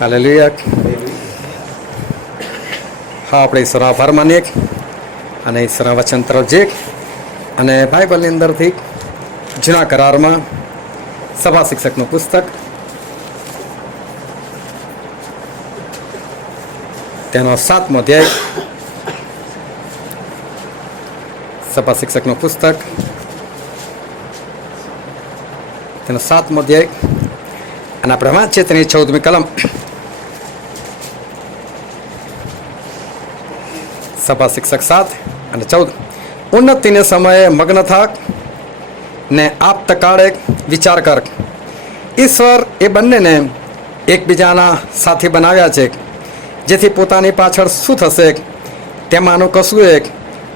Hallelujah. હા, આપણે ઈશ્વરનો આભાર માનીએ અને ઈશ્વરના વચન તરફ જઈએ અને બાઇબલની અંદરથી જૂના કરારમાં સભા શિક્ષકનું પુસ્તક તેનો 7મો અધ્યાય, સભા શિક્ષકનું પુસ્તક તેનો 7મો અધ્યાય અને આપણે વાંચીએ તેની 14મી કલમ. સભા શિક્ષક 7 અને 14. ઉન્નતિને સમયે મગ્ન થાક ને આપ્ત કાળે વિચાર કર. ઈશ્વર એ બંનેને એકબીજાના સાથી બનાવ્યા છે, જેથી પોતાની પાછળ શું થશે તેમાંનું કશું એક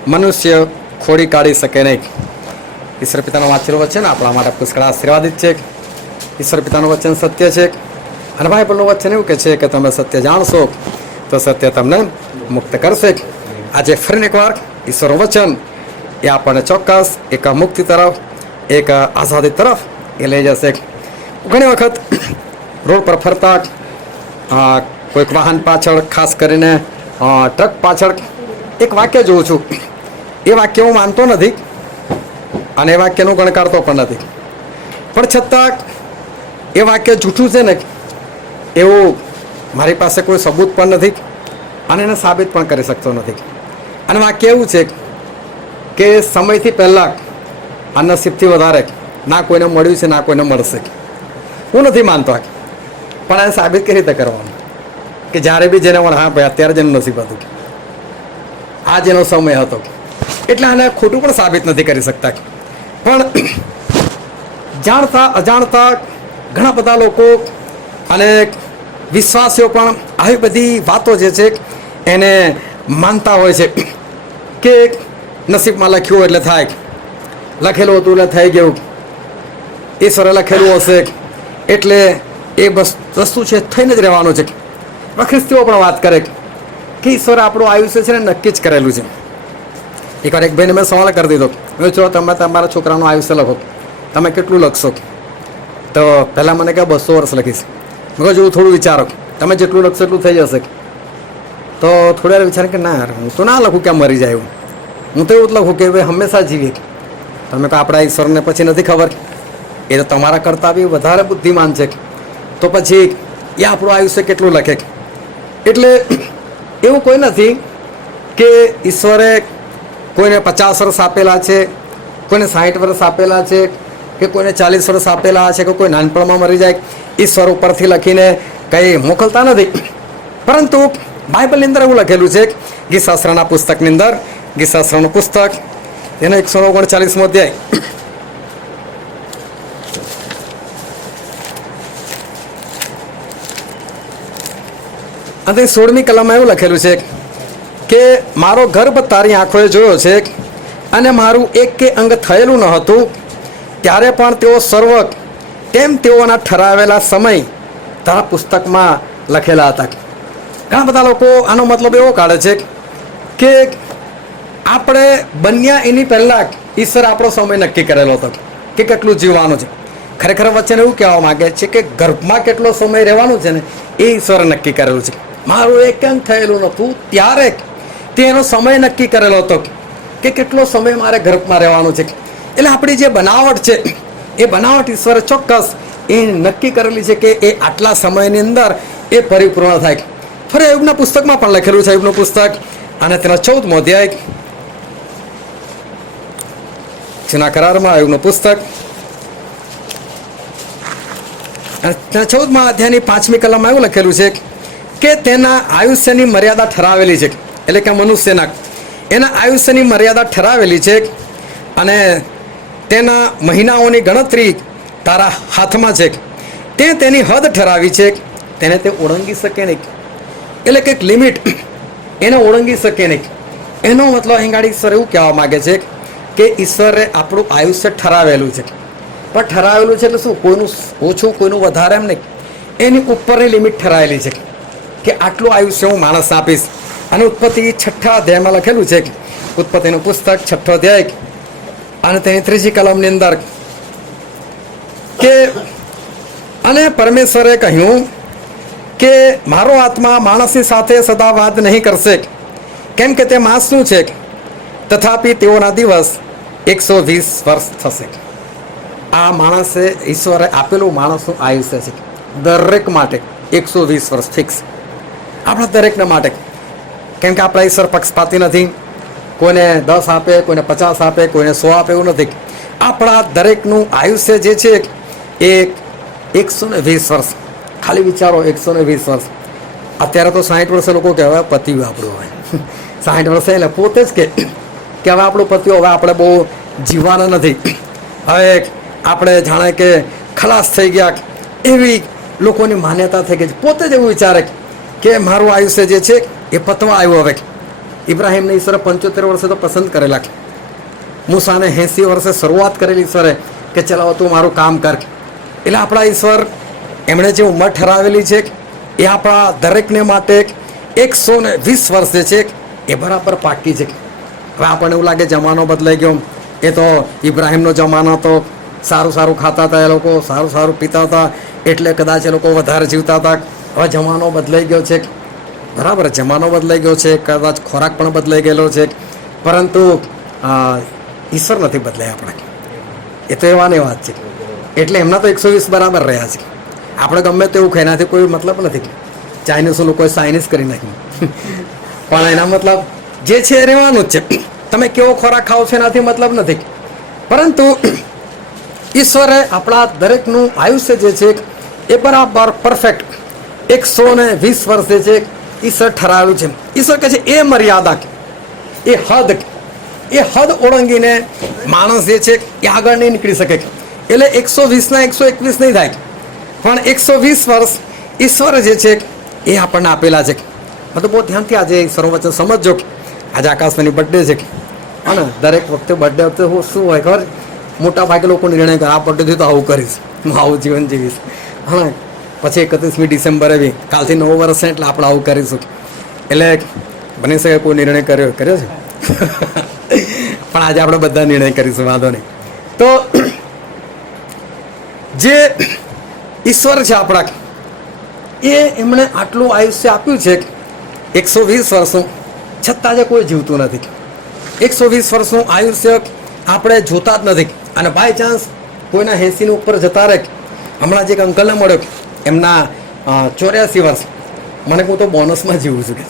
મનુષ્ય ખોડી કાઢી શકે નહીં. ઈશ્વર પિતાનું વાંચેલું વચન આપણા માટે પુષ્કળ આશીર્વાદિત છે. ઈશ્વર પિતાનું વચન સત્ય છે અને બાઇબલનું વચન એવું કહે છે કે તમે સત્ય જાણશો તો સત્ય તમને મુક્ત કરશે. આજે ફરીને એકવાર ઈશ્વરનું વચન એ આપણને ચોક્કસ એક મુક્તિ તરફ, એક આઝાદી તરફ એ લઈ જશે. ઘણી વખત રોડ પર ફરતા કોઈક વાહન પાછળ, ખાસ કરીને ટ્રક પાછળ એક વાક્ય જોઉં છું. એ વાક્ય હું માનતો નથી અને એ વાક્યનું ગણકારતો પણ નથી, પણ છતાં એ વાક્ય જૂઠું છે ને એવું મારી પાસે કોઈ સબૂત પણ નથી અને એને સાબિત પણ કરી શકતો નથી. અને વાક્ય એવું છે કે સમયથી પહેલાં આ નસીબથી વધારે ના કોઈને મળ્યું છે ના કોઈને મળશે. હું નથી માનતો, પણ આ સાબિત કઈ રીતે કરવાનું કે જ્યારે બી જેને હા ભાઈ અત્યારે જેનું નસીબ હતું, આ જેનો સમય હતો, એટલે આને ખોટું પણ સાબિત નથી કરી શકતા. પણ જાણતા અજાણતા ઘણા બધા લોકો અને વિશ્વાસીઓ પણ આવી બધી વાતો જે છે એને માનતા હોય છે કે નસીબમાં લખ્યું એટલે થાય, લખેલું હતું એટલે થઈ ગયું, ઈશ્વરે લખેલું હશે એટલે એ વસ્તુ છે થઈને જ રહેવાનું છે. ખ્રિસ્તીઓ પણ વાત કરે કે ઈશ્વરે આપણું આયુષ્ય છે ને નક્કી જ કરેલું છે. એકવાર એક ભાઈને મેં સવાલ કરી દીધો, મેં ચલો તમે તમારા છોકરાનું આયુષ્ય લખો, તમે કેટલું લખશો? તો પહેલાં મને કહે 200 વર્ષ લખીશ. મેં કહું થોડું વિચારો, તમે જેટલું લખશો એટલું થઈ જશે. તો થોડી વાર વિચાર કે ના યાર, હું તો ના લખું ક્યાં મરી જાય એવું, હું તો એવું જ લખું કે ભાઈ હંમેશા જીવીએ. તમે કહો આપણા ઈશ્વરને પછી નથી ખબર, એ તો તમારા કરતાં બી વધારે બુદ્ધિમાન છે, તો પછી એ આપણું આયુષ્ય કેટલું લખે. એટલે એવું કોઈ નથી કે ઈશ્વરે કોઈને 50 વર્ષ આપેલા છે, કોઈને 60 વર્ષ આપેલા છે, કે કોઈને 40 વર્ષ આપેલા છે, કે કોઈ નાનપણમાં મરી જાય ઈશ્વર ઉપરથી લખીને કંઈ મોકલતા નથી. પરંતુ બાઇબલની અંદર એવું લખેલું છે, ગીતશાસ્ત્રના પુસ્તકની અંદર, ગીતશાસ્ત્રનું પુસ્તક એનો 139મો અધ્યાય અને 16મી કલમમાં એવું લખેલું છે કે મારો ગર્ભ તારી આંખોએ જોયો છે અને મારું એક કે અંગ થયેલું ન હતું, ત્યારે પણ તેઓ સર્વ તેમ તેઓના ઠરાવેલા સમય તારા પુસ્તકમાં લખેલા હતા. ઘણા બધા લોકો આનો મતલબ એવો કાઢે છે કે આપણે બન્યા એની પહેલાં ઈશ્વરે આપણો સમય નક્કી કરેલો હતો કે કેટલું જીવવાનું છે. ખરેખર વચ્ચે એવું કહેવા માગે છે કે ગર્ભમાં કેટલો સમય રહેવાનું છે ને એ ઈશ્વરે નક્કી કરેલું છે. મારું એક અંગ થયેલું નહોતું ત્યારે તેનો સમય નક્કી કરેલો હતો કે કેટલો સમય મારે ગર્ભમાં રહેવાનું છે. એટલે આપણી જે બનાવટ છે એ બનાવટ ઈશ્વરે ચોક્કસ એ નક્કી કરેલી છે કે એ આટલા સમયની અંદર એ પરિપૂર્ણ થાય. ફરી અયુબના પુસ્તકમાં પણ લખેલું છે, અયુબનું પુસ્તક અને તેનો 14મો અધ્યાય, જૂના કરારમાં અયુબનું પુસ્તક અને તેના 14મા અધ્યાયની 5મી કલમમાં એવું લખેલું છે કે તેના આયુષ્યની મર્યાદા ઠરાવેલી છે. એટલે કે મનુષ્યના એના આયુષ્યની મર્યાદા ઠરાવેલી છે અને તેના મહિનાઓની ગણતરી તારા હાથમાં છે. તે તેની હદ ઠરાવી છે, તેને તે ઓળંગી શકે નહીં. એટલે કે એક લિમિટ એને ઓળંગી શકે નહીં. એનો મતલબ અહીં ગાડી ઈશ્વર એવું કહેવા માગે છે કે ઈશ્વરે આપણું આયુષ્ય ઠરાવેલું છે. પણ ઠરાવેલું છે એટલે શું, કોઈનું ઓછું કોઈનું વધારે એમ નહીં, એની ઉપરની લિમિટ ઠરાવેલી છે કે આટલું આયુષ્ય હું માણસ આપીશ. અને ઉત્પત્તિ 6થા અધ્યાયમાં લખેલું છે, ઉત્પત્તિનું પુસ્તક 6થો અધ્યાય અને તેની 3જી કલમની અંદર કે અને પરમેશ્વરે કહ્યું કે મારો આત્મા માણસની સાથે સદા વાદ નહીં કરશે, કેમ કે તે માંસનું છે, તથાપિ તેઓના દિવસ 120 વર્ષ થશે. આ માણસે ઈશ્વરે આપેલું માણસનું આયુષ્ય છે દરેક માટે 120 વર્ષ ફિક્સ, આપણા દરેકના માટે. કેમ કે આપણા ઈશ્વર પક્ષપાતી નથી, કોઈને 10 આપે, કોઈને 50 આપે, કોઈને 100 આપે, એવું નથી. આપણા દરેકનું આયુષ્ય જે છે એ 120 વર્ષ. ખાલી વિચારો, 120 વર્ષ. અત્યારે તો 60 વર્ષે લોકો કહેવાય પત્યું આપણું હોય 60 વર્ષે એટલે પોતે જ કે હવે આપણું પત્યું, હવે આપણે બહુ જીવવાના નથી, હવે આપણે જાણે કે ખલાસ થઈ ગયા, એવી લોકોની માન્યતા થઈ ગઈ છે. પોતે જ એવું વિચારે કે મારું આયુષ્ય જે છે એ પતવા આવ્યું. હવે ઇબ્રાહિમને ઈશ્વરે 75 વર્ષે તો પસંદ કરેલા, મૂસાને 80 વર્ષે શરૂઆત કરેલી ઈશ્વરે કે ચલાવો તું મારું કામ કર. એટલે આપણા ઈશ્વર એમણે જે ઉંમર ઠરાવેલી છે એ આપણા દરેકને માટે 120 વર્ષ જે છે એ બરાબર પાકી છે. હવે આપણને એવું લાગે જમાનો બદલાઈ ગયો, એ તો ઇબ્રાહિમનો જમાનો તો સારું સારું ખાતા હતા, એ લોકો સારું સારું પીતા હતા, એટલે કદાચ એ લોકો વધારે જીવતા હતા. હવે જમાનો બદલાઈ ગયો છે, બરાબર, જમાનો બદલાઈ ગયો છે, કદાચ ખોરાક પણ બદલાઈ ગયેલો છે, પરંતુ ઈશ્વર નથી બદલાય આપણે. એ તો એવાની વાત છે. એટલે એમના તો 120 બરાબર રહ્યા છે. આપણે ગમે તેવું ખાય, એનાથી કોઈ મતલબ નથી. ચાઇનીઝ લોકોએ ચાઇનીઝ કરી નાખ્યું પણ એના મતલબ જે છે એ રહેવાનું જ છે. તમે કેવો ખોરાક ખાઓ છો એનાથી મતલબ નથી, પરંતુ ઈશ્વરે આપણા દરેકનું આયુષ્ય જે છે એ બરાબર પરફેક્ટ 120 વર્ષ જે છે ઈશ્વર ઠરાવેલું છે. ઈશ્વર કહે છે એ મર્યાદા, એ હદ ઓળંગીને માણસ જે છે એ આગળ નહીં નીકળી શકે. એટલે 120ના 121 નહીં થાય, પણ 120 વર્ષ ઈશ્વર જે છે એ આપણને આપેલા છે. બધું બહુ ધ્યાનથી આજે સર્વવચન સમજજો. આજે આકાશની બર્થડે છે, અને દરેક વખતે બર્થડે વખતે શું હોય ખબર, મોટા ભાગે લોકો નિર્ણય કરે આ બર્થડેથી તો આવું કરીશ, હું આવું જીવન જીવીશ. હા, પછી 31મી ડિસેમ્બરે બી કાલથી 9 વર્ષ છે એટલે આપણે આવું કરીશું. એટલે બની શકે કોઈ નિર્ણય કર્યો છે પણ આજે આપણે બધા નિર્ણય કરીશું, વાંધો નહીં. તો જે ઈશ્વર છે આપણા, એ એમણે આટલું આયુષ્ય આપ્યું છે 120 વર્ષનું, છતાં જે કોઈ જીવતું નથી. 120 વર્ષનું આયુષ્ય આપણે જોતા જ નથી. અને બાય ચાન્સ કોઈના 80ની ઉપર જતા રહે. હમણાં જે એક અંકલને મળ્યો, એમના 84 વર્ષ, મને કહું તો બોનસમાં જીવું છું કે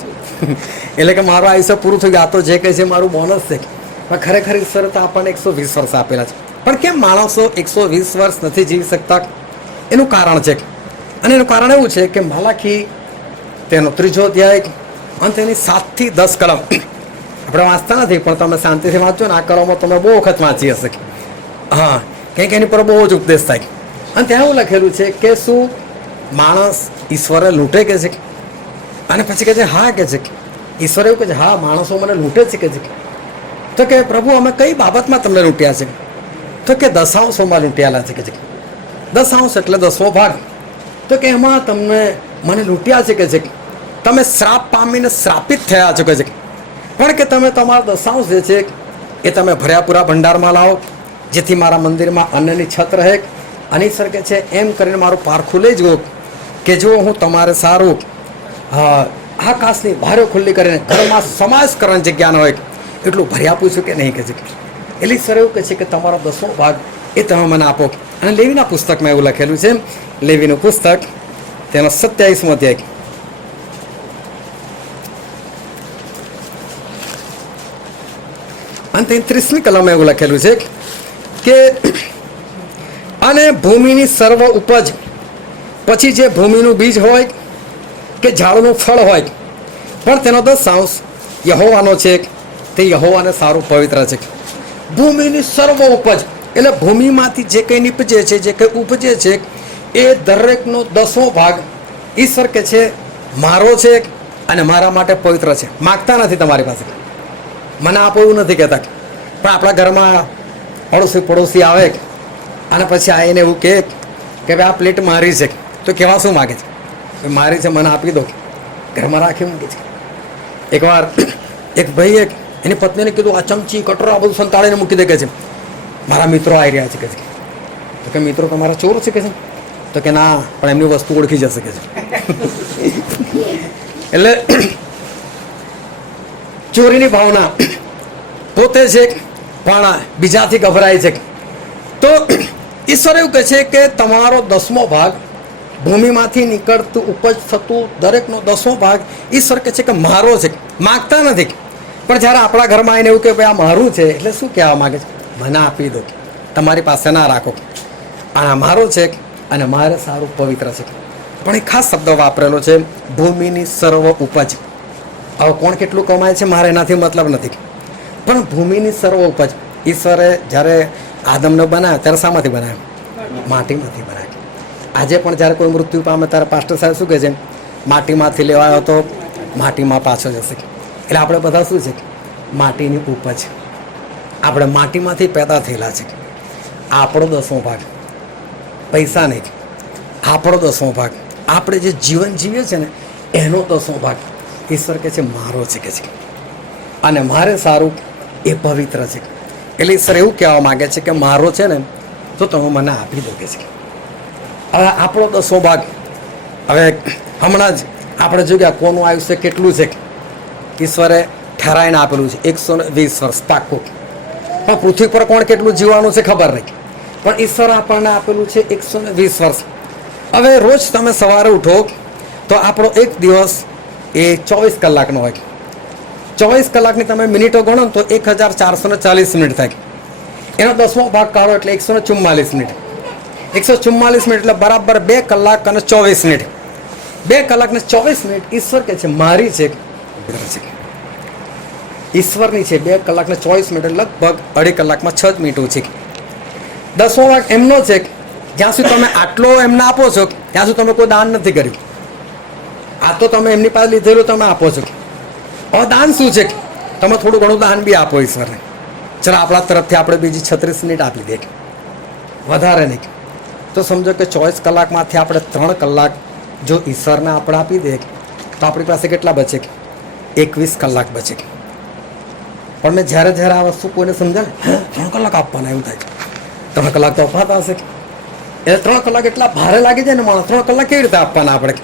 એટલે કે મારું આયુષ્ય પૂરું થઈ ગયું, આ તો જે કહે છે મારું બોનસ છે. પણ ખરેખર ઈશ્વરે તો આપણને 120 વર્ષ આપેલા છે. પણ કેમ માણસો 120 વર્ષ નથી જીવી શકતા? એનું કારણ છે, અને એનું કારણ એવું છે કે માલાખી તેનો 3 અધ્યાય અને તેની 7 થી 10 કલમ આપણે વાંચતા નથી, પણ તમે શાંતિથી વાંચો ને. આ કલમો તમે બહુ વખત વાંચી હશે. હા, કંઈક એની પર બહુ જ ઉપદેશ થાય. અને ત્યાં એવું લખેલું છે કે શું માણસ ઈશ્વરે લૂંટે કે છે? અને પછી કહે છે હા, કે છે ઈશ્વર એવું કહે છે હા માણસો મને લૂંટે છે કે છે. તો કે પ્રભુ અમે કઈ બાબતમાં તમને લૂંટ્યા છે? તો કે દશાંશોમાં લૂંટ્યાલા છે કે છે. દશાંશ એટલે 10મો ભાગ. તો કે એમાં તમને મને લૂંટ્યા છે કે છે. તમે શ્રાપ પામીને શ્રાપિત થયા છો કે છે. પણ કે તમે તમારા દશાંશ જે છે એ તમે ભર્યા પૂરા ભંડારમાં લાવો, જેથી મારા મંદિરમાં અન્નની છત રહે. અને ઈશ્વર કે છે એમ કરીને મારું પારખું લઈ જવું કે જો હું તમારે સારું આકાશની બારીઓ ખુલ્લી કરીને ઘરમાં સમાવેશ કરવાની જગ્યા ન હોય એટલું ભરી આપું છું કે નહીં કે છે. એટલે ઈશ્વર એવું કહે છે કે તમારો 10મો ભાગ એ તમે મને આપો. અને લેવીના પુસ્તકમાં એવું લખેલું છે, લેવીનું પુસ્તક તેનો 27મો અધ્યાય અને 33મી કલમમાં એવું લખેલું છે કે અને ભૂમિની સર્વ ઉપજ, પછી જે ભૂમિનું બીજ હોય કે ઝાડનું ફળ હોય, પણ તેનો દશાંશ યહોવાનો છે, તે યહોવાને સારું પવિત્ર છે. ભૂમિની સર્વ ઉપજ એટલે ભૂમિમાંથી જે કંઈ નીપજે છે, જે કંઈ ઉપજે છે, એ દરેકનો 10મો ભાગ ઈશ્વર કે છે મારો છે અને મારા માટે પવિત્ર છે. માગતા નથી તમારી પાસે, મને આપો એવું નથી કહેતા. પણ આપણા ઘરમાં પડોશી આવે અને પછી આવીને એવું કહે કે ભાઈ આ પ્લેટ મારી છે, તો કેવા શું માગે છે? મારી છે, મને આપી દો. ઘરમાં રાખી મૂકે છે. એકવાર એક ભાઈએ એની પત્નીને કીધું આ ચમચી કટોરો આ બધું સંતાડીને મૂકી દે કે છે મારા મિત્રો આવી રહ્યા છે કે છે. તો કે મિત્રો તમારા ચોર છે કે છે? તો કે ના, પણ એમની વસ્તુ ઓળખી જશે કે છે. એટલે ચોરીની ભાવના પોતે છે પણ બીજાથી ગભરાય છે. તો ઈશ્વર એવું કહે છે કે તમારો 10મો ભાગ, ભૂમિમાંથી નીકળતું ઉપજ થતું દરેકનો 10મો ભાગ ઈશ્વર કહે છે કે મારો છે. માગતા નથી, પણ જ્યારે આપણા ઘરમાં આવીને એવું કે ભાઈ આ મારું છે, એટલે શું કહેવા માગે છે? મને આપી દો, તમારી પાસે ના રાખો, આ મારો છે અને મારે સારું પવિત્ર છે. પણ એ ખાસ શબ્દ વાપરેલો છે, ભૂમિની સર્વ ઉપજ. હવે કોણ કેટલું કમાય છે મારે એનાથી મતલબ નથી, પણ ભૂમિની સર્વ ઉપજ ઈશ્વરે જ્યારે આદમને બનાવ્યો ત્યારે શામાંથી બનાવ્યો? માટીમાંથી બનાવ્યો. આજે પણ જ્યારે કોઈ મૃત્યુ પામે ત્યારે પાસ્ટર સાહેબ શું કહે છે? માટીમાંથી લેવાયો તો માટીમાં પાછો જશે. એટલે આપણે બધા શું છે? માટીની ઉપજ. આપણે માટીમાંથી પેદા થયેલા છે. આપણો 10મો ભાગ, પૈસા નહીં, આપણો 10મો ભાગ, આપણે જે જીવન જીવીએ છીએ ને એનો 10મો ભાગ ઈશ્વર કહે છે મારો છે કે છે, અને મારે સારું એ પવિત્ર છે. એટલે ઈશ્વર એવું કહેવા માગે છે કે મારો છે ને તો તમે મને આપી દો કે છે. હવે આપણો 10મો ભાગ, હવે હમણાં જ આપણે જોયું કોનું આયુષ્ય કેટલું છે ઈશ્વરે ઠરાઈને આપેલું છે, 120 વર્ષ પાક્કું. પણ પૃથ્વી પર કોણ કેટલું જીવવાનું છે ખબર નહીં, પણ ઈશ્વર આપણને આપેલું છે 120 વર્ષ. હવે રોજ તમે સવારે ઉઠો તો આપણો એક દિવસ એ 24 કલાકનો હોય. 24 કલાકની તમે મિનિટો ગણો તો 1440 મિનિટ થાય. એનો 10મો ભાગ કાઢો એટલે 144 મિનિટ. 144 મિનિટ એટલે બરાબર 2 કલાક અને 24 મિનિટ. 2 કલાક ને 24 મિનિટ ઈશ્વર કે છે મારી છે, ઈશ્વરની છે. 2 કલાક ને 24 મિનિટ લગભગ 2.5 કલાકમાં 6 મિનિટો છે. 10મો ભાગ એમનો છે. જ્યાં સુધી તમે આટલો એમને આપો છો ત્યાં સુધી તમે કોઈ દાન નથી કર્યું. આ તો તમે એમની પાસે લીધેલું તમે આપો છો. હવે દાન શું છે? તમે થોડું ઘણું દાન બી આપો ઈશ્વરને. ચલો આપણા તરફથી આપણે બીજી 36 મિનિટ આપી દઈએ, વધારે નહીં. તો સમજો કે 24 કલાકમાંથી આપણે 3 કલાક જો ઈશ્વરને આપણે આપી દઈએ તો આપણી પાસે કેટલા બચે? 21 કલાક બચે. પણ મેં જ્યારે જ્યારે આ વસ્તુ કોઈને સમજાય ને 3 કલાક આપવાના એવું થાય, 3 કલાક તો અપાતા હશે. એટલે 3 કલાક એટલા ભારે લાગી જાય ને માણસ, 3 કલાક કેવી રીતે આપવાના આપણે?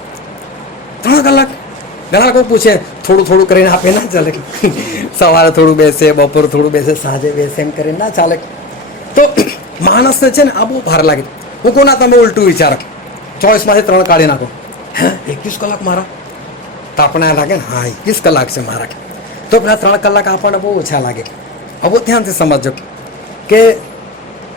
3 કલાક ઘણા કોઈ પૂછે થોડું થોડું કરીને આપે, ના ચાલે. સવારે થોડું બેસે, બપોરે થોડું બેસે, સાંજે બેસે, એમ કરીને ના ચાલે. તો માણસને છે ને આ બહુ ભાર લાગે. હું કોના તમે ઉલટું વિચારો, 24માંથી 3 કાઢી નાખો, હે 21 કલાક મારા, તો આપણે લાગે ને હા 21 કલાક છે મારા. તો પેલા 3 કલાક આપણને બહુ ઓછા લાગે. હવે ધ્યાનથી સમજો કે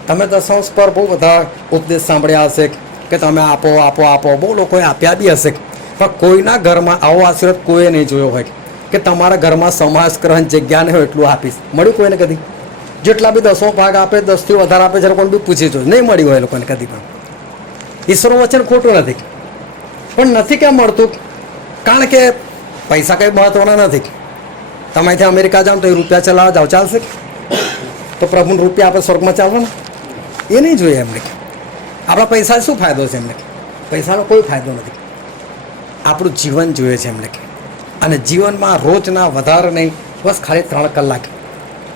તમે દશાંશ પર બહુ બધા ઉપદેશ સાંભળ્યા હશે કે તમે આપો આપો આપો, બહુ લોકોએ આપ્યા બી હશે. પણ કોઈના ઘરમાં આવો આશીર્વાદ કોઈએ નહીં જોયો હોય કે તમારા ઘરમાં સમાજ ગ્રહણ જગ્યા નહીં હોય એટલું આપીશ. મળ્યું કોઈને કદી? જેટલા બી 10મો ભાગ આપે, 10થી વધારે આપે, જ્યારે કોઈ બી પૂછી જોયું નહીં મળ્યું હોય લોકોને કદી પણ. ઈશ્વર વચન ખોટું નથી, પણ નથી કેમ મળતું? કારણ કે પૈસા કંઈ મહત્વના નથી. તમે અહીંથી અમેરિકા જાઓ તો એ રૂપિયા ચલાવવા જાઓ, ચાલશે? તો પ્રભુને રૂપિયા આપણે સ્વર્ગમાં ચાલવાના? એ નહીં જોઈએ એમને. આપણા પૈસા શું ફાયદો છે એમને? પૈસાનો કોઈ ફાયદો નથી. આપણું જીવન જોઈએ છે એમને. અને જીવનમાં રોજના વધારે નહીં, બસ ખાલી 3 કલાક.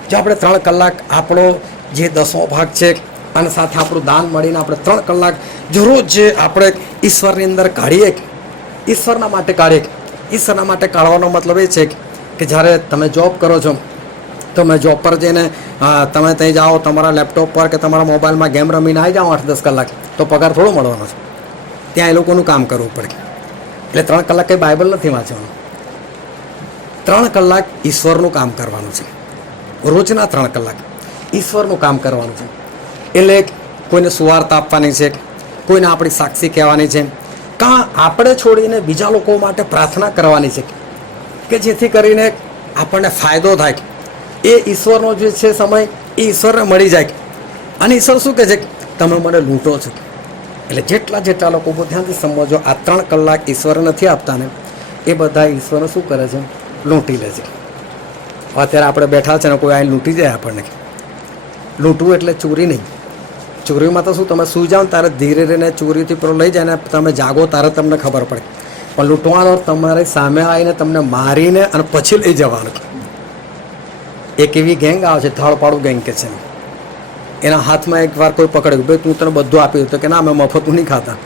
જો આપણે 3 કલાક આપણો જે 10મો ભાગ છે અને સાથે આપણું દાન મળીને આપણે 3 કલાક જો રોજ જે આપણે ઈશ્વરની અંદર કાઢીએ, ઈશ્વરના માટે કાઢીએ. ઈશ્વરના માટે કાઢવાનો મતલબ એ છે કે જ્યારે તમે જોબ કરો છો તો મેં જોબ પર જઈને તમે ત્યાં જાઓ, તમારા લેપટોપ પર કે તમારા મોબાઈલમાં ગેમ રમીને આવી જાઓ 8-10 કલાક, તો પગાર થોડો મળવાનો છે. ત્યાં એ લોકોનું કામ કરવું પડે. એટલે 3 કલાક કંઈ બાઇબલ નથી વાંચવાનું. 3 કલાક ઈશ્વરનું કામ કરવાનું છે. રોજના 3 કલાક ઈશ્વરનું કામ કરવાનું છે. એટલે કોઈને સુવાર્તા આપવાની છે, કોઈને આપણી સાક્ષી કહેવાની છે, કાં આપણે છોડીને બીજા લોકો માટે પ્રાર્થના કરવાની છે કે જેથી કરીને આપણને ફાયદો થાય. એ ઈશ્વરનો જે છે સમય એ ઈશ્વરને મળી જાય. અને ઈશ્વર શું કહે છે? તમે મને લૂંટો છો. એટલે જેટલા લોકો બહુ ધ્યાનથી સમજો, આ 3 કલાક ઈશ્વર નથી આપતા ને એ બધા ઈશ્વર શું કરે છે? લૂંટી લે છે. અત્યારે આપણે બેઠા છે ને કોઈ આ લૂંટી જાય આપણને. લૂંટવું એટલે ચોરી નહીં. ચોરીમાં તો શું, તમે સૂઈ જાઓ તારે ધીરે રહીને ચોરીથી પેલો લઈ જાય ને તમે જાગો તારે તમને ખબર પડે. પણ લૂંટવાનો તમારી સામે આવીને તમને મારીને અને પછી લઈ જવાનું. એક એવી ગેંગ આવે છે, થળપાડું ગેંગ કે છે, એના હાથમાં એકવાર કોઈ પકડ્યું, ભાઈ તું તને બધું આપ્યું, તો કે ના અમે મફતું નહીં ખાતા,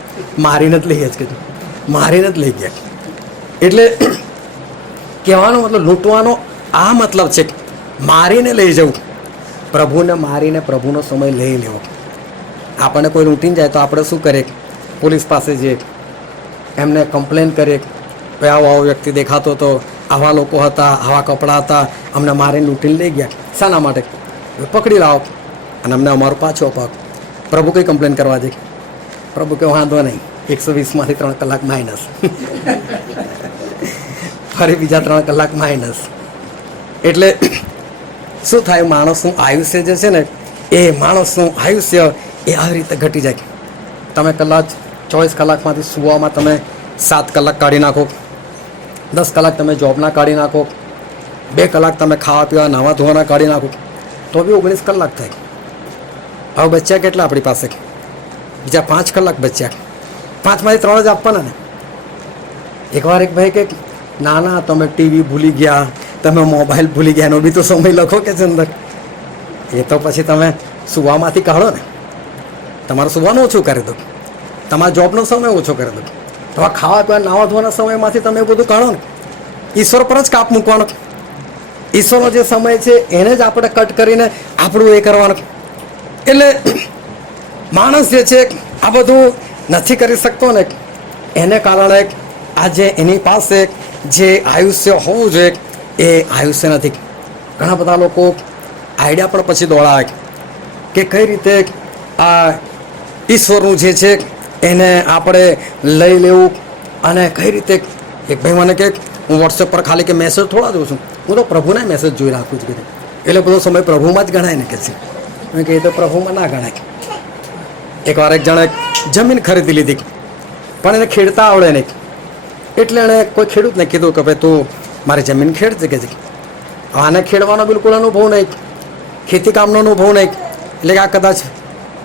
મારીને જ લઈએ જ કીધું, મારીને જ લઈ ગયા. એટલે કહેવાનો મતલબ લૂંટવાનો આ મતલબ છે કે મારીને લઈ જવું, પ્રભુને મારીને પ્રભુનો સમય લઈ લેવો. આપણને કોઈ લૂંટીને જાય તો આપણે શું કરીએ? પોલીસ પાસે જઈએ, એમને કમ્પ્લેન કરીએ, ભાઈ આવો આવો વ્યક્તિ દેખાતો હતો, આવા લોકો હતા, આવા કપડાં હતા, અમને મારીને લૂંટીને લઈ ગયા. શાના માટે? પકડી લાવો અને અમને અમારું પાછું અપાવો. પ્રભુ કઈ કમ્પ્લેન કરવા જઈએ? પ્રભુ કે વાંધો નહીં, 120માંથી 3 કલાક માઇનસ, ફરી બીજા 3 કલાક માઇનસ. એટલે શું થાય? માણસનું આયુષ્ય જે છે ને, એ માણસનું આયુષ્ય એ આવી રીતે ઘટી જાય. તમે કલાક 24 કલાકમાંથી સુવામાં તમે 7 કલાક કાઢી નાખો, 10 કલાક તમે જોબના કાઢી નાખો, 2 કલાક તમે ખાવા પીવા નાવા ધોવાના કાઢી નાખો, તો બી 19 કલાક થાય. હવે બચ્યા કેટલા આપણી પાસે? બીજા 5 કલાક બચ્યા. 5માંથી 3 જ આપવાના ને. એકવાર એક ભાઈ કે ના ના તમે ટીવી ભૂલી ગયા, તમે મોબાઈલ ભૂલી ગયા, એનો બી તો સમય લખો કે છે અંદર. એ તો પછી તમે સુવામાંથી કાઢો ને, તમારે સુવાનું ઓછું કરી દો, તમારા જોબનો સમય ઓછો કરી દો, તમારા ખાવા પીવા નાવા ધોવાના સમયમાંથી તમે એ બધું કાઢો ને. ઈશ્વર પર જ કાપ મૂકવાનો. ઈશ્વરનો જે સમય છે એને જ આપણે કટ કરીને આપણું એ કરવાનું. એટલે માણસ જે છે આ બધું નથી કરી શકતો ને, એને કારણે આજે એની પાસે જે આયુષ્ય હોવું જોઈએ એ આયુષ્ય નથી. ઘણા બધા લોકો આઈડિયા પણ પછી દોડાવે કે કઈ રીતે આ ઈશ્વરનું જે છે એને આપણે લઈ લેવું, અને કઈ રીતે. એક ભાઈ મને કહે હું વોટ્સએપ પર ખાલી કે મેસેજ થોડા જોઉં છું, હું તો પ્રભુના મેસેજ જોઈ રાખું છું. એટલે બધો સમય પ્રભુમાં જ ગણાય ને કે છે. મેં કહે એ તો પ્રભુમાં ના ગણાય. એકવાર એક જણે જમીન ખરીદી લીધી, પણ એને ખેડતા આવડે નહીં. એટલે એણે કોઈ ખેડૂતને કીધું કે ભાઈ તું મારી જમીન ખેડજે કે છે. આને ખેડવાનો બિલકુલ અનુભવ નહીં, ખેતી કામનો અનુભવ નહીં. એટલે કે આ કદાચ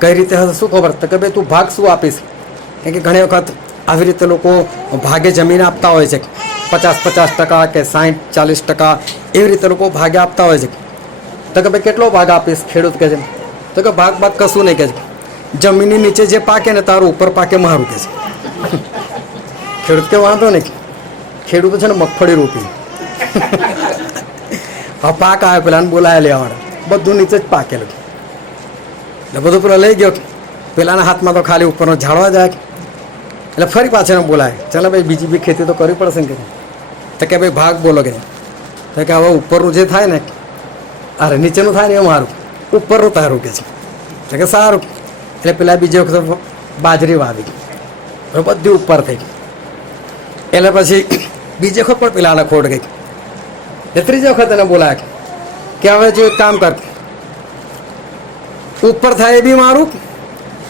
કઈ રીતે હશે શું ખબર, તો કે ભાઈ તું ભાગ શું આપીશ? કેમ કે ઘણી વખત આવી રીતે લોકો ભાગે જમીન આપતા હોય છે, 50-50% કે 60-40% એવી રીતે લોકો ભાગે આપતા હોય છે. તો કે ભાઈ કેટલો ભાગ આપીશ? ખેડૂત કહે છે તો કે ભાગ કશું નહીં, કહે છે જમીનની નીચે જે પાકે ને તારું ઉપર પાકે મારું, કહે છે. ખેડૂત કે વાંધો નહીં. ખેડૂતો છે ને મગફળી રોપી, હા પાક આવે, પેલાને બોલાય લેવાના, બધું નીચે જ પાકેલું. એટલે બધું પેલા લઈ ગયો, પેલાના હાથમાં તો ખાલી ઉપરનો ઝાડવા જાય. એટલે ફરી પાછળ બોલાય, ચાલો ભાઈ બીજી બી ખેતી તો કરવી પડશે ને. તો કે ભાઈ ભાગ બોલો કે. તો કે હવે ઉપરનું જે થાય ને, અરે નીચેનું થાય ને એ મારું, ઉપરનું તારું કે છે. કે સારું. એટલે પેલા બીજી વખત બાજરી વાવી, બધી ઉપર થઈ ગઈ. એટલે પછી બીજી વખત પણ પેલાને ખોટ ગઈ. એ ત્રીજી વખત એને બોલાય કે હવે જો એક કામ કર, ઉપર થાય એ બી મારું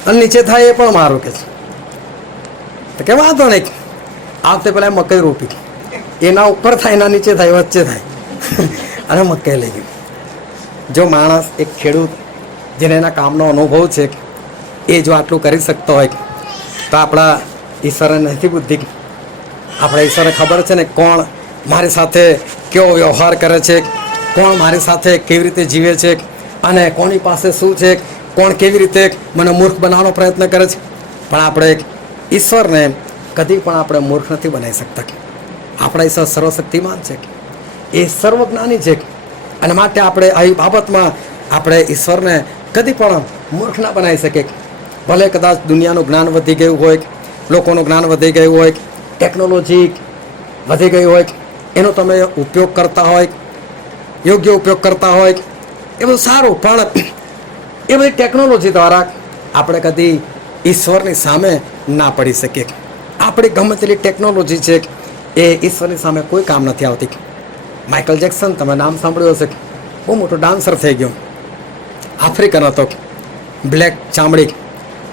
અને નીચે થાય એ પણ મારું કે છે. તો કે વાંધો નહીં. આ વખતે પેલા મકઈ રોપી, એના ઉપર થાય એના નીચે થાય વચ્ચે થાય અને મકઈ લઈ ગયું. જો માણસ એક ખેડૂત જેને એના કામનો અનુભવ છે એ જો આટલું કરી શકતો હોય તો આપણા ઈશ્વરને નથી બુદ્ધિ? આપણા ઈશ્વરને ખબર છે ને કોણ મારી સાથે કેવો વ્યવહાર કરે છે, કોણ મારી સાથે કેવી રીતે જીવે છે, અને કોની પાસે શું છે, કોણ કેવી રીતે મને મૂર્ખ બનાવવાનો પ્રયત્ન કરે છે. પણ આપણે ઈશ્વરને કદી પણ આપણે મૂર્ખ નથી બનાવી શકતા. આપણા ઈશ્વર સર્વશક્તિમાન છે, એ સર્વજ્ઞાની છે, અને માટે આપણે આવી બાબતમાં આપણે ઈશ્વરને કદી પણ મૂર્ખ ના બનાવી શકીએ. ભલે કદાચ દુનિયાનું જ્ઞાન વધી ગયું હોય, લોકોનું જ્ઞાન વધી ગયું હોય, ટેકનોલોજી વધી ગઈ હોય, એનો તમે ઉપયોગ કરતા હોય, યોગ્ય ઉપયોગ કરતા હોય, એ બધું સારું. પણ એ બધી ટેકનોલોજી દ્વારા આપણે કદી ઈશ્વરની સામે ના પડી શકીએ. આપણી ગમે તેટલી ટેકનોલોજી છે એ ઈશ્વરની સામે કોઈ કામ નથી આવતી. માઇકલ જેક્સન, તમે નામ સાંભળ્યું હશે, બહુ મોટો ડાન્સર થઈ ગયો, આફ્રિકન હતો, બ્લેક ચામડી.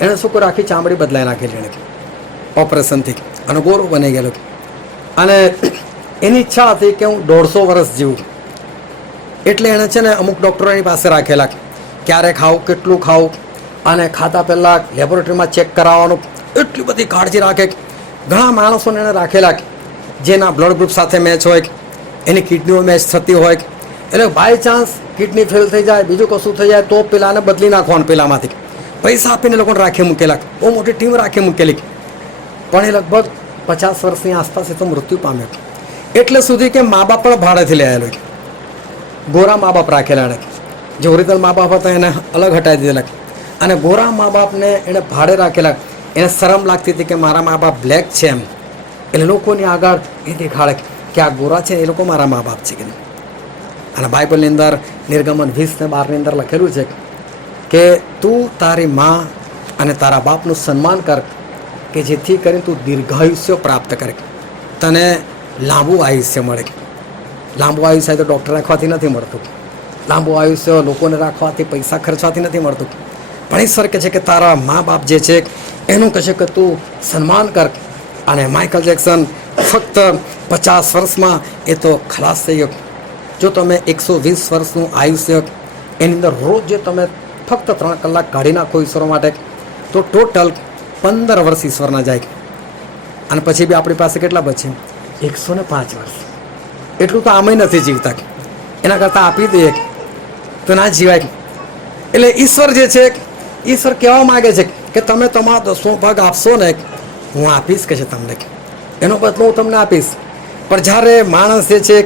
એણે શું કર્યું, આખી ચામડી બદલાઈ નાખેલી એણે ઓપરેશનથી, અને ગોરો બની ગયેલો. અને એની ઈચ્છા હતી કે હું 150 વર્ષ જીવું. એટલે એણે છે ને અમુક ડૉક્ટરોની પાસે રાખેલા, ક્યારે ખાવું, કેટલું ખાવું, અને ખાતા પહેલાં લેબોરેટરીમાં ચેક કરાવવાનું. એટલી બધી કાળજી રાખે. ઘણા માણસોને એણે રાખેલા જેના બ્લડ ગ્રુપ સાથે મેચ હોય, એની કિડનીઓ મેચ થતી હોય, એટલે બાય ચાન્સ કિડની ફેલ થઈ જાય, બીજું કશું થઈ જાય તો પેલાને બદલી નાખવાનું પેલામાંથી. પૈસા આપીને લોકોને રાખી મૂકેલા, બહુ મોટી ટીમ રાખી મૂકેલી, પણ એ લગભગ 50 વર્ષની આસપાસ એ તો મૃત્યુ પામ્યો. એટલે સુધી કે મા બાપ પણ ભાડેથી લઈ આવેલો, ગોરા મા બાપ રાખેલા એને, જે ઓરિજિનલ મા બાપ હતા એને અલગ હટાવી દીધેલા, અને ગોરા મા બાપને એણે ભાડે રાખેલા. એને શરમ લાગતી હતી કે મારા મા બાપ બ્લેક છે એમ, એટલે લોકોની આગળ એ દેખાડે કે આ ગોરા છે, એ લોકો મારા મા બાપ છે કે નહીં. અને બાઇબલની અંદર નિર્ગમન 20:12 અંદર લખેલું છે કે તું તારી મા અને તારા બાપનું સન્માન કર, કે જેથી કરીને તું દીર્ઘાયુષ્ય પ્રાપ્ત કરે, તને લાંબુ આયુષ્ય મળે. લાંબુ આયુષ્ય તો ડૉક્ટર રાખવાથી નથી મળતું, લાંબુ આયુષ્ય લોકોને રાખવાથી, પૈસા ખર્ચવાથી નથી મળતું, પણ ઈશ્વર કહે છે કે તારા મા બાપ જે છે એનું કહે છે કે તું સન્માન કર. અને માઇકલ જેક્સન ફક્ત 50 વર્ષમાં એ તો ખલાસ થઈ ગયો. જો તમે 120 વર્ષનું આયુષ્ય એની અંદર રોજ જે તમે ફક્ત 3 કલાક કાઢી નાખો ઈશ્વર માટે, તો ટોટલ 15 વર્ષ ઈશ્વરના જાય. અને પછી બી આપણી પાસે કેટલા બચે? 105 વર્ષ. એટલું તો આમે નથી જીવતા, એના કરતાં આપી દઈએ તો ના જીવાય. એટલે ઈશ્વર જે છે, ઈશ્વર કહેવા માગે છે કે તમે તમારો 10મો ભાગ આપશો ને, હું આપીશ કે છે તમને, એનો બદલો હું તમને આપીશ. પણ જ્યારે માણસ જે છે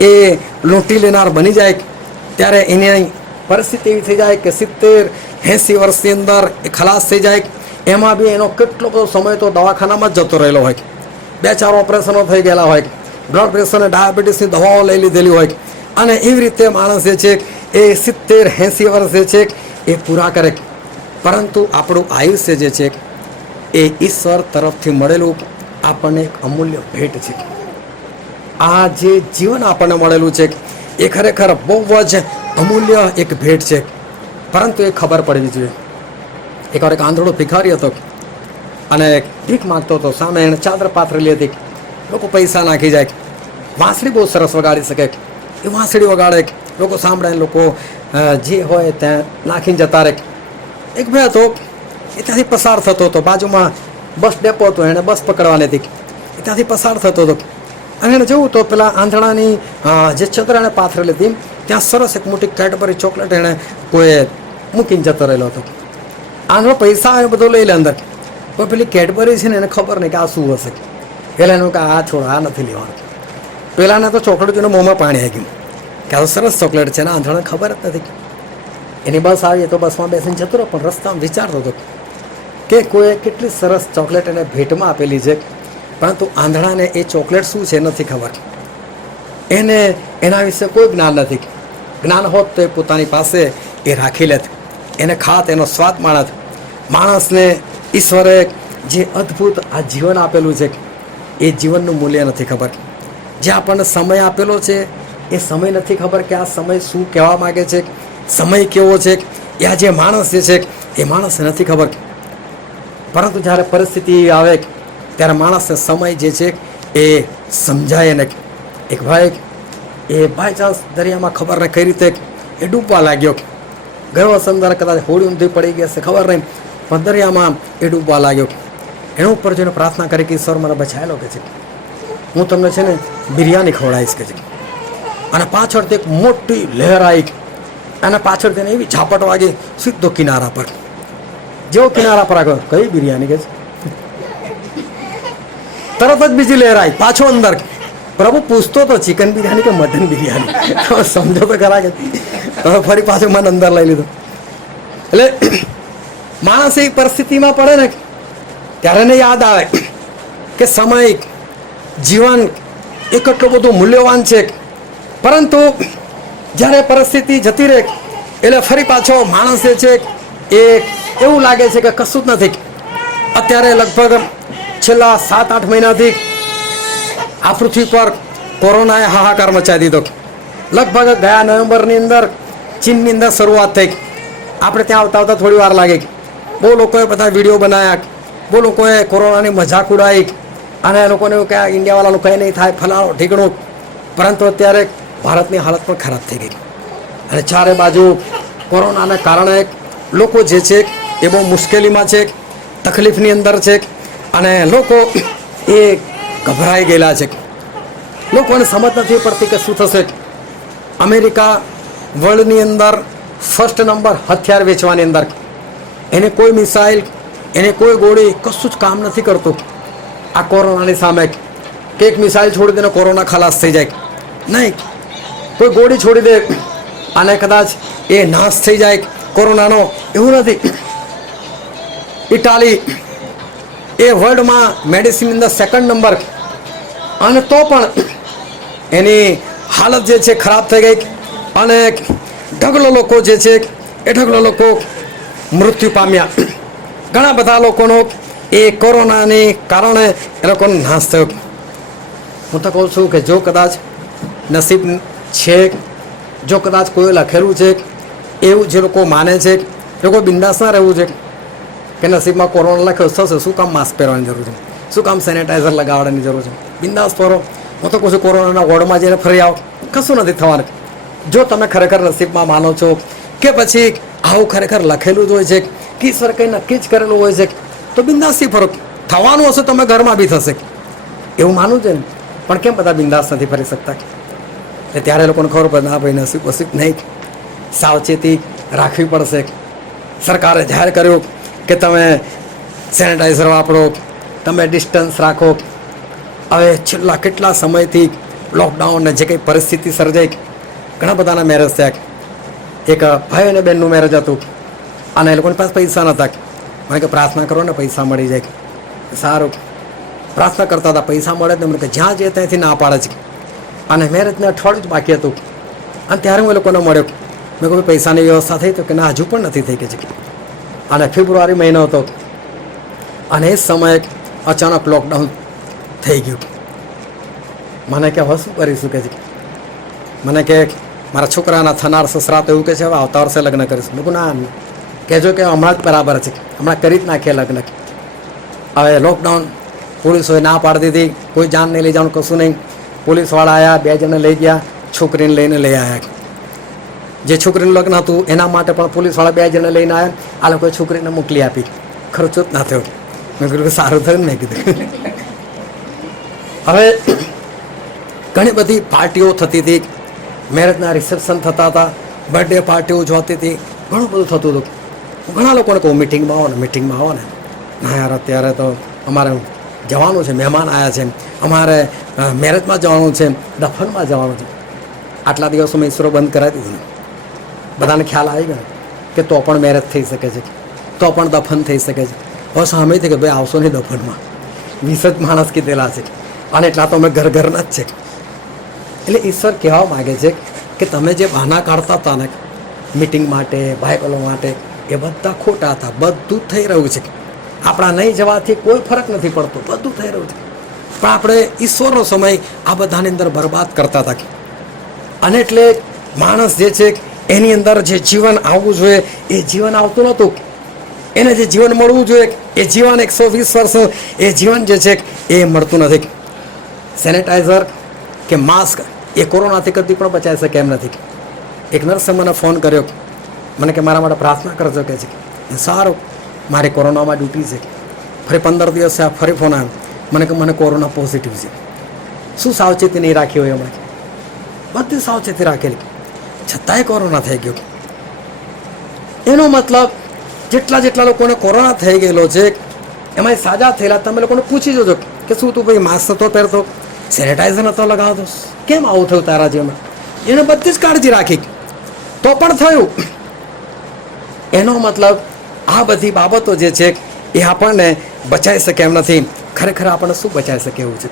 એ લૂંટી લેનાર બની જાય, ત્યારે એની પરિસ્થિતિ એવી થઈ જાય કે 70-80 વર્ષની અંદર એ ખલાસ થઈ જાય. એમાં બી એનો કેટલો બધો સમય તો દવાખાનામાં જ જતો રહેલો હોય, 2-4 ઓપરેશનો થઈ ગયેલા હોય, બ્લડ પ્રેશર અને ડાયાબિટીસની દવાઓ લઈ લીધેલી હોય, અને એવી રીતે માણસ જે છે એ 70-80 વર્ષ જે છે એ પૂરા કરે. પરંતુ આપણું આયુષ્ય જે છે એ ઈશ્વર તરફથી મળેલું આપણને એક અમૂલ્ય ભેટ છે. આ જે જીવન આપણને મળેલું છે એ ખરેખર બહુ જ અમૂલ્ય એક ભેટ છે, પરંતુ એ ખબર પડવી જોઈએ. એકવાર એક આંધળો ભિખારી હતો અને ભીખ માગતો હતો, સામે એણે ચાદર પાથરેલી હતી. લોકો પૈસા નાખી જાય, વાંસળી બહુ સરસ વગાડી શકે, એ વાંસળી વગાડે, લોકો સાંભળે, લોકો જે હોય ત્યાં નાખીને જતા રહે. એક ભાઈ હતો, એ ત્યાંથી પસાર થતો હતો, બાજુમાં બસ ડેપો હતો, એણે બસ પકડવાની હતી, એ ત્યાંથી પસાર થતો હતો. અને એણે જોયું તો પેલા આંધળાની જે ચદર એણે પાથરેલી હતી ત્યાં સરસ એક મોટી કેડબરી ચોકલેટ એણે કોઈ મૂકીને જતો રહેલો હતો. આંધળો પૈસા એ બધો લઈ લે અંદર, પણ પેલી કેડબરી છે ને એને ખબર નહીં કે આ શું હશે. પહેલાં એનું કે આ છોડ, આ નથી લેવાનું. પહેલાંને તો ચોકલેટ જોઈને મોંમાં પાણી આવી ગયું કે આ સરસ ચોકલેટ છે ને, આંધળાને ખબર જ નથી. એની બસ આવી તો બસમાં બેસીને જતો રહ્યો, પણ રસ્તામાં વિચારતો હતો કે કોઈએ કેટલી સરસ ચોકલેટ એને ભેટમાં આપેલી છે, પરંતુ આંધળાને એ ચોકલેટ શું છે નથી ખબર. એને એના વિશે કોઈ જ્ઞાન નથી. જ્ઞાન હોત તો એ પોતાની પાસે એ રાખી લેત, એને ખાત, એનો સ્વાદ માણત. માણસને ઈશ્વરે જે અદ્ભુત આ જીવન આપેલું છે એ જીવનનું મૂલ્ય નથી ખબર. જે આપણને સમય આપેલો છે એ સમય નથી ખબર કે આ સમય શું કહેવા માગે છે, સમય કેવો છે, એ આ જે માણસ જે છે એ માણસને નથી ખબર. પરંતુ જ્યારે પરિસ્થિતિ આવે ત્યારે માણસને સમય જે છે એ સમજાય ને. એક ભાઈ એ બાય ચાન્સ દરિયામાં ખબર નહીં કઈ રીતે એ ડૂબવા લાગ્યો. ગયો હશે અંદર, કદાચ હોડી ઊંધી પડી ગઈ હશે, ખબર નહીં, પણ દરિયામાં એ ડૂબવા લાગ્યો. એના ઉપર જઈને પ્રાર્થના કરી કે ઈશ્વર મને બચાવેલો કે છે, હું તમને છે ને બિરયાની ખવડાવીશ કે છે. અને પાછળથી એક મોટી લહેર આવી અને પાછળથી એને એવી ઝાપટ વાગી સીધો કિનારા પર. જેવો કિનારા પર આવ્યો, કઈ બિરયાની કે છે, તરત જ બીજી લહેર આવી, પાછો અંદર. પ્રભુ પૂછતો તો ચિકન બિરયાની કે મટન બિરયાની, સમજો તો ખરા કે. હવે ફરી પાછું મને અંદર લઈ લીધું. એટલે માણસ એ પરિસ્થિતિમાં પડે ને ત્યારે એને યાદ આવે કે સમય, જીવન એ કેટલું બધું મૂલ્યવાન છે. પરંતુ જ્યારે પરિસ્થિતિ જતી રહે એટલે ફરી પાછો માણસ જે છે એ એવું લાગે છે કે કશું જ નથી. અત્યારે લગભગ છેલ્લા 7-8 મહિનાથી આ પૃથ્વી પર કોરોનાએ હાહાકાર મચાવી દીધો. લગભગ ગયા નવેમ્બરની અંદર ચીનની અંદર શરૂઆત થઈ. આપણે ત્યાં આવતા આવતા થોડી વાર લાગી. બહુ લોકોએ બધા વિડીયો બનાવ્યા, બહુ લોકોએ કોરોનાની મજાક ઉડાવી, અને લોકોને એવું કે ઇન્ડિયાવાળાનું કંઈ નહીં થાય, ફલાણું ઠીકણું. પરંતુ અત્યારે ભારતની હાલત પણ ખરાબ થઈ ગઈ, અને ચારે બાજુ કોરોનાને કારણે લોકો જે છે એ બહુ મુશ્કેલીમાં છે, તકલીફની અંદર છે, અને લોકો એ ગભરાઈ ગયેલા છે. લોકોને સમજ નથી પડતી કે શું થશે. અમેરિકા વર્લ્ડની અંદર ફર્સ્ટ નંબર હથિયાર વેચવાની અંદર. એને કોઈ મિસાઇલ, એને કોઈ ગોળી, કશું જ કામ નથી કરતું આ કોરોનાની સામે. કે એક મિસાઇલ છોડી દે ને કોરોના ખલાસ થઈ જાય, નહીં. કોઈ ગોળી છોડી દે અને કદાચ એ નાશ થઈ જાય કોરોનાનો, એવું નથી. ઇટાલી એ વર્લ્ડમાં મેડિસિનની અંદર સેકન્ડ નંબર, અને તો પણ એની હાલત જે છે ખરાબ થઈ ગઈ, અને ઢગલો લોકો જે છે એ ઢગલો લોકો મૃત્યુ પામ્યા. ઘણા બધા લોકોનો એ કોરોનાને કારણે એ લોકોનો નાશ થયો. હું તો કહું છું કે જો કદાચ નસીબ છે, જો કદાચ કોઈ લખેલું છે, એવું જે લોકો માને છે, એ લોકો બિંદાસ ના રહેવું છે કે નસીબમાં કોરોના લખ્યો થશે, શું કામ માસ્ક પહેરવાની જરૂર છે, શું કામ સેનેટાઈઝર લગાવવાની જરૂર છે. બિંદાસ પહેરો. હું તો કહું છું કોરોનાના વોર્ડમાં જઈને ફરી આવો, કશું નથી થવાનું. જો તમે ખરેખર નસીબમાં માનો છો કે પછી આવું ખરેખર લખેલું જ હોય છે કે ઈશ્વર કંઈ નક્કી જ કરેલું હોય છે, તો બિંદાસથી ફરો. થવાનું હશે તમે ઘરમાં બી થશે, એવું માનવું છે ને. પણ કેમ બધા બિંદાસ નથી ફરી શકતા? એટલે ત્યારે લોકોને ખબર પડે, ના ભાઈ નસીબ વસીબ નહીં, સાવચેતી રાખવી પડશે. સરકારે જાહેર કર્યું કે તમે સેનેટાઈઝર વાપરો, તમે ડિસ્ટન્સ રાખો. હવે છેલ્લા કેટલા સમયથી લોકડાઉનને જે કંઈ પરિસ્થિતિ સર્જાઈ, ઘણા બધાના મેરેજ થયા. એક ભાઈ અને બહેનનું મેરેજ હતું, અને એ લોકોની પાસે પૈસા નહોતા. મને કે પ્રાર્થના કરો ને પૈસા મળી જાય. સારું, પ્રાર્થના કરતા હતા, પૈસા મળે જ. મને કે જ્યાં જે ત્યાંથી ના પાડે છે. અને મેરેજને અઠવાડિયું જ બાકી હતું, અને ત્યારે હું એ લોકોને મળ્યો. મેં કહ્યું પૈસાની વ્યવસ્થા થઈ? તો કે ના, હજુ પણ નથી થઈ કે છે. અને ફેબ્રુઆરી મહિનો હતો, અને એ સમયે અચાનક લોકડાઉન થઈ ગયું. મને કે હવે શું કરીશું કે છે. મને કે મારા છોકરાના થનાર સસરા તો એવું કહે છે હવે આવતા વર્ષે લગ્ન કરીશું. મેં કહું ના, કહેજો કે હમણાં જ બરાબર છે, હમણાં કરી જ નાખીએ લગ્ન. હવે લોકડાઉન, પોલીસોએ ના પાડી દીધી, કોઈ જાન નહીં લઈ જવાનું, કશું નહીં. પોલીસવાળા આવ્યા, 2 જણને લઈ ગયા, છોકરીને લઈને લઈ આવ્યા. જે છોકરીનું લગ્ન હતું એના માટે પણ પોલીસવાળા 2 જણને લઈને આવ્યા. આ લોકોએ છોકરીને મોકલી આપી, ખર્ચો જ ના થયો. મેં કીધું કે સારું થયું ને, મેં કીધું. હવે ઘણી બધી પાર્ટીઓ થતી હતી, મેરેજના રિસેપ્શન થતા હતા, બર્થડે પાર્ટીઓ જોતી હતી, ઘણું બધું થતું હતું. ઘણા લોકોને કહું મિટિંગમાં આવો ને, મિટિંગમાં આવો ને. ના યાર, અત્યારે તો અમારે જવાનું છે, મહેમાન આવ્યા છે, અમારે મેરેજમાં જવાનું છે, દફનમાં જવાનું છે. આટલા દિવસોમાં ઈસરો બંધ કરાવી દીધું. બધાને ખ્યાલ આવી ગયો કે તો પણ મેરેજ થઈ શકે છે, તો પણ દફન થઈ શકે છે. હવે સામેથી કે ભાઈ આવશો નહીં દફનમાં, 20 જ માણસ કીધેલા છે, અને એટલા તો અમે ઘરના જ છે. એટલે ઈશ્વર કહેવા માગે છે કે તમે જે બહાના કાઢતા હતા ને મિટિંગ માટે, બાઇબલો માટે, એ બધા ખોટા હતા. બધું થઈ રહ્યું છે. આપણા નહીં જવાથી કોઈ ફરક નથી પડતો, બધું થઈ રહ્યું છે. પણ આપણે ઈશ્વરનો સમય આ બધાની અંદર બરબાદ કરતા હતા. અને એટલે માણસ જે છે એની અંદર જે જીવન આવવું જોઈએ એ જીવન આવતું નહોતું. એને જે જીવન મળવું જોઈએ એ જીવન 120 વર્ષ એ જીવન જે છે એ મળતું નથી. સેનેટાઈઝર કે માસ્ક એ કોરોનાથી કદી પણ બચાવી શકે એમ નથી. એક નર્સે મને ફોન કર્યો, મને કે મારા માટે પ્રાર્થના કરજો કે છે. સારું, મારી કોરોનામાં ડ્યુટી છે. ફરી 15 દિવસ થયા, ફરી ફોન આવ્યો. મને કે મને કોરોના પોઝિટિવ છે. શું સાવચેતી નહીં રાખી હોય એમાં? બધી સાવચેતી રાખેલી, છતાંય કોરોના થઈ ગયો. એનો મતલબ જેટલા લોકોને કોરોના થઈ ગયેલો છે એમાં સાજા થયેલા તમે લોકોને પૂછી જોજો કે શું તું ભાઈ માસ્ક નતો પહેરતો, સેનેટાઈઝર નતો લગાવતો, કેમ આવું થયું તારા જીવનમાં? એને બધી જ કાળજી રાખી, તો પણ થયું. એનો મતલબ આ બધી બાબતો જે છે એ આપણને બચાવી શકે એમ નથી. ખરેખર આપણને શું બચાવી શકે એવું છે?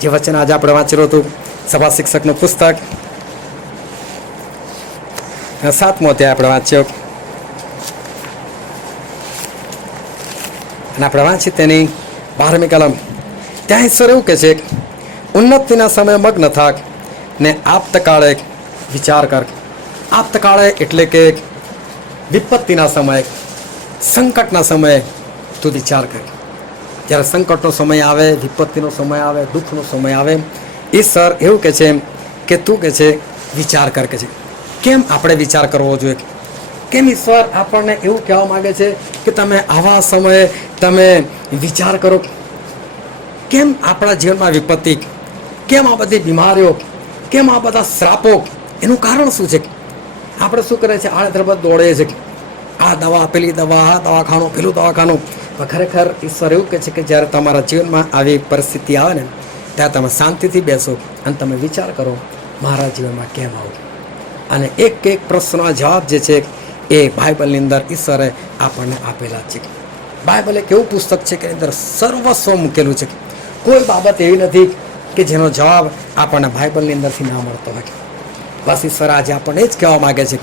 જે વચન આજે આપણે વાંચેલું હતું, સભા શિક્ષકનું પુસ્તક 7મો અધ્યાય આપણે વાંચ્યો, અને આપણે વાંચી તેની 12મી કલમ. ત્યાં ઈશ્વર એવું કહે છે, ઉન્નતિના સમયે મગ્ન થાક ને આપતકાળે વિચાર કર. આપતકાળે એટલે કે વિપત્તિના સમયે, સંકટના સમયે તું વિચાર કર. જ્યારે સંકટનો સમય આવે, વિપત્તિનો સમય આવે, દુઃખનો સમય આવે, ઈશ્વર એવું કહે છે કે તું કહે છે વિચાર કર. કે છે કેમ આપણે વિચાર કરવો જોઈએ? કેમ ઈશ્વર આપણને એવું કહેવા માગે છે કે તમે આવા સમયે તમે વિચાર કરો? કેમ આપણા જીવનમાં વિપત્તિ? કેમ આ બધી બીમારીઓ? કેમ આ બધા શ્રાપો? એનું કારણ શું છે? આપણે શું કરે છે? આડેધડ દોડે છે, આ દવા, પેલી દવા, આ દવાખાનું, પેલું દવાખાનું. પણ ખરેખર ઈશ્વર એવું કહે છે કે જ્યારે તમારા જીવનમાં આવી પરિસ્થિતિ આવે ને, ત્યાં તમે શાંતિથી બેસો અને તમે વિચાર કરો, મારા જીવનમાં કેમ આવું? અને એક એક પ્રશ્નનો જવાબ જે છે એ બાઇબલની અંદર ઈશ્વરે આપણને આપેલા છે. બાઇબલ એક એવું પુસ્તક છે કે એની અંદર સર્વસ્વ મૂકેલું છે. કોઈ બાબત એવી નથી કે જેનો જવાબ આપણને બાઇબલની અંદરથી ના મળતો હોય. બસ ઈશ્વર આજે આપણને એ જ કહેવા માગે છે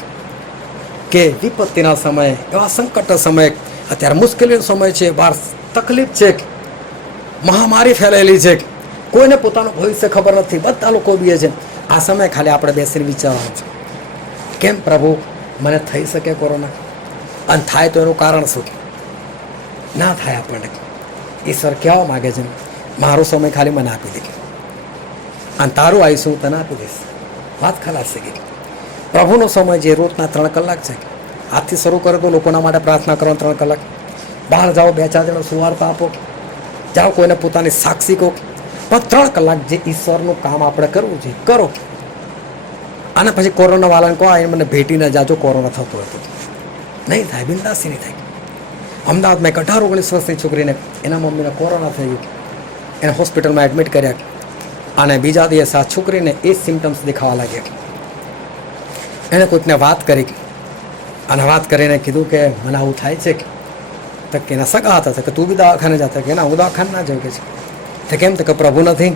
કે વિપત્તિના સમયે, એવા સંકટ સમયે, અત્યારે મુશ્કેલીનો સમય છે, બહાર તકલીફ છે, મહામારી ફેલાયેલી છે, કોઈને પોતાનું ભવિષ્ય ખબર નથી, બધા લોકો બીએ છે. આ સમયે ખાલી આપણે બેસીને વિચારવાનું છે, કેમ પ્રભુ મને થઈ શકે કોરોના? અને થાય તો એનું કારણ શું? ના થાય આપણને. ઈશ્વર કહેવા માગે છે, મારો સમય ખાલી મને આપી દે અને તારું આયુષ્ય હું તને આપી દઈશ. વાત ખલાસ થઈ ગઈ. પ્રભુનો સમય જે રોજના 3 કલાક છે, આજથી શરૂ કરો તો લોકોના માટે પ્રાર્થના કરો 3 કલાક. બહાર જાઓ, 2-4 જણો સુવાર્તા આપો, જાઓ કોઈને પોતાની સાક્ષી કહો, પણ 3 કલાક જે ઈશ્વરનું કામ આપણે કરવું છે કરો. અને પછી કોરોના વાળાને કહો એને મને ભેટીને જાજો, કોરોના થતો હતો. નહીં થાય, બિંદાસી નહીં થાય. અમદાવાદમાં એક 18-19 વર્ષની છોકરીને એના મમ્મીને કોરોના થઈ ગયું, એને હોસ્પિટલમાં એડમિટ કર્યા અને બીજા દિવસે આ છોકરીને એ સિમ્ટમ્સ દેખાવા લાગ્યા. એણે કોઈકને વાત કરી અને વાત કરીને કીધું કે મને આવું થાય છે. તો કે એના સગા હતા કે તું બી દવાખાને જતા? કે ના, હું દવાખાને ના જાઉં. કે છે તો કેમ? તો કે પ્રભુ નથી,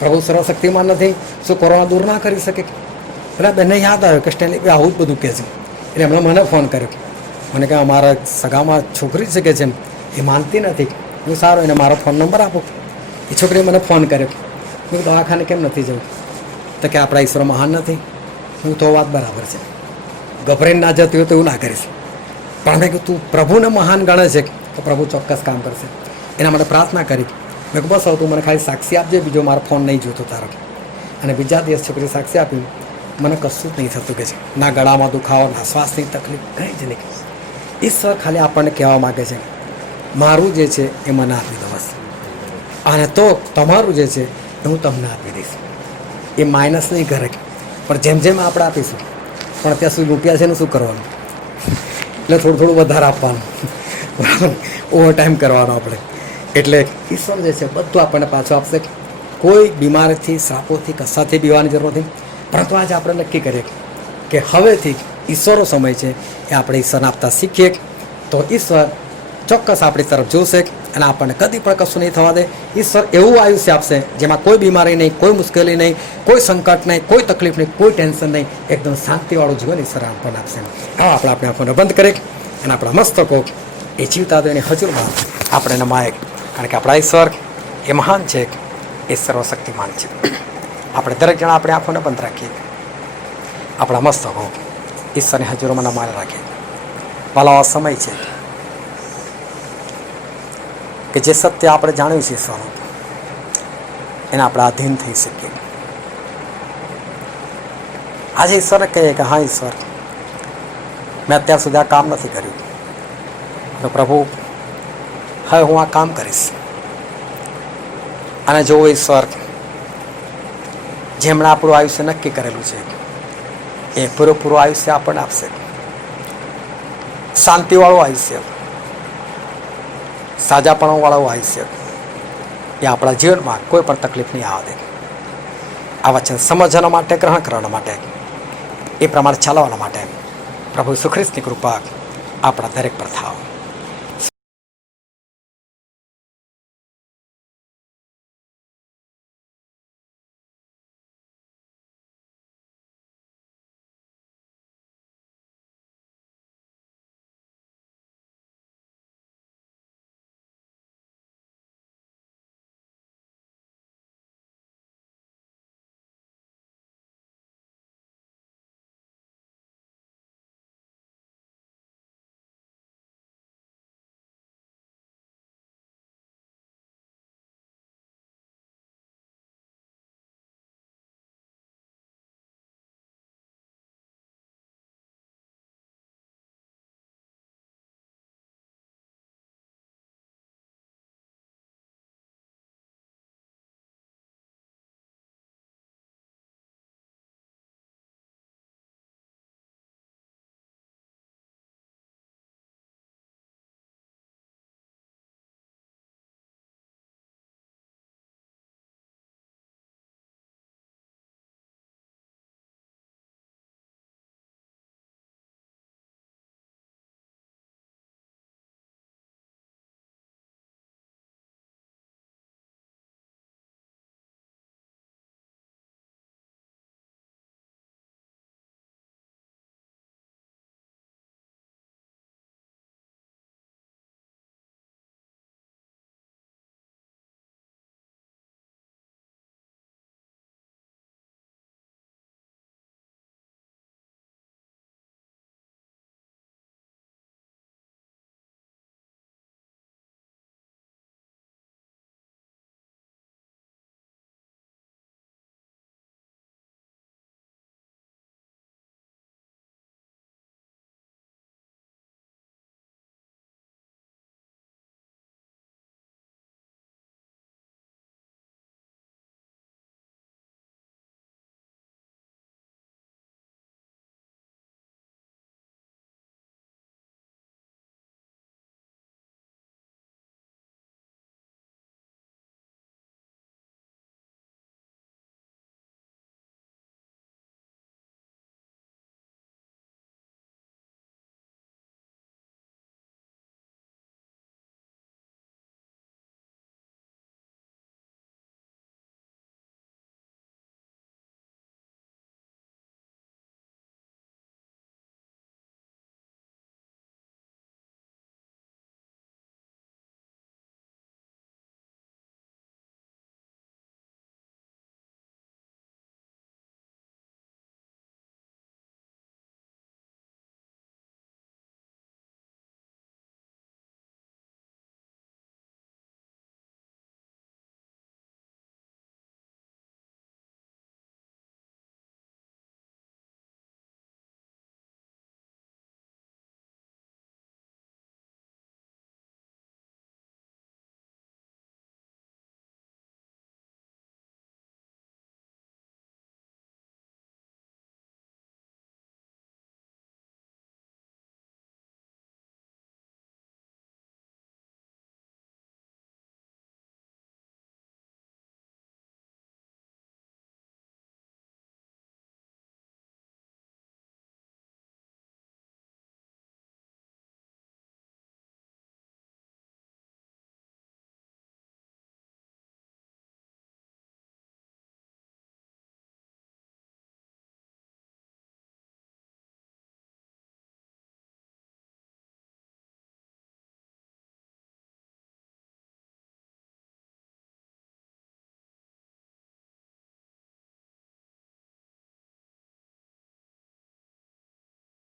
પ્રભુ સર્વશક્તિમાન નથી, શું કોરોના દૂર ના કરી શકે? એટલે બેને યાદ આવ્યો કે સ્ટેનલી આવું જ બધું કહે છે. એટલે એમણે મને ફોન કર્યો. મને કહે અમારા સગામાં છોકરી છે કે છે એ માનતી નથી. હું સારું, એને મારો ફોન નંબર આપો. એ છોકરીએ મને ફોન કર્યો. હું દવાખાને કેમ નથી જવું? તો કે આપણા ઈશ્વર મહાન નથી. હું તો વાત બરાબર છે, ગભરાઈને ના જતી હોય તો એવું ના કરીશ. પણ મેં કીધું તું પ્રભુને મહાન ગણે છે તો પ્રભુ ચોક્કસ કામ કરશે. એના માટે પ્રાર્થના કરી. મેં કહું બસ હવે તું મને ખાલી સાક્ષી આપજે, બીજો મારો ફોન નહીં જોતો તારો. અને બીજા દિવસ છોકરી સાક્ષી આપી, મને કશું જ નહીં થતું કે છે, ના ગળામાં દુખાવો, ના શ્વાસની તકલીફ, કંઈ જ નહીં. ઈશ્વર ખાલી આપણને કહેવા માગે છે, મારું જે છે એ મને આપી દો બસ, અને તો તમારું જે છે એ હું તમને આપી દઈશ. એ માઇનસ નહીં કરે, પણ જેમ જેમ આપણે આપીશું, પણ ત્યાં સુધી રૂપિયા છે ને શું કરવાનું? એટલે થોડું વધારે આપવાનું, બરાબર, ઓવર ટાઈમ કરવાનો આપણે. એટલે ઈશ્વર જે છે બધું આપણને પાછું આપશે. કોઈ બીમારીથી, શ્રાપોથી, કશાથી બીવાની જરૂર નથી. પરંતુ આજે આપણે નક્કી કરીએ કે હવેથી ઈશ્વરનો સમય છે એ આપણે ઈશ્વરને આપતા શીખીએ તો ઈશ્વર ચોક્કસ આપણી તરફ જોશે અને આપણને કદી પણ કશું નહીં થવા દે. ઈશ્વર એવું આયુષ્ય આપશે જેમાં કોઈ બીમારી નહીં, કોઈ મુશ્કેલી નહીં, કોઈ સંકટ નહીં, કોઈ તકલીફ નહીં, કોઈ ટેન્શન નહીં, એકદમ શાંતિવાળું જીવન ઈશ્વર આપણને આપશે. આવો આપણે આંખોને બંધ કરીએ અને આપણા મસ્તકો એ જીવતા એની હજુરમાં આપણે નમાય, કારણ કે આપણા ઈશ્વર એ મહાન છે, એ સર્વશક્તિમાન છે. આપણે દરેક જણા આપણે આંખોને બંધ રાખીએ, આપણા મસ્તકો ઈશ્વરની હજુરમાં નમાય રાખીએ. વાલા સમય છે કે જે સત્ય આપણે જાણ્યું છે ઈશ્વરનું, એને આપણે આધીન થઈ શકીએ. આજે ઈશ્વરને કહીએ કે હા ઈશ્વર, મેં અત્યાર સુધી આ કામ નથી કર્યું, તો પ્રભુ હવે હું આ કામ કરીશ. અને જો ઈશ્વર જેમણે આપણું આયુષ્ય નક્કી કરેલું છે એ પૂરેપૂરું આયુષ્ય આપણને આપશે, શાંતિવાળું આયુષ્ય, સાજાપણાવાળું આયુષ્ય. એ આપણા જીવનમાં કોઈ પણ તકલીફ નહીં આવવા દે. આ વચન સમજવા માટે, ગ્રહણ કરવા માટે, એ પ્રમાણે ચાલવાના માટે પ્રભુ ઈસુ ખ્રિસ્તની કૃપા આપણા દરેક પર થાવ.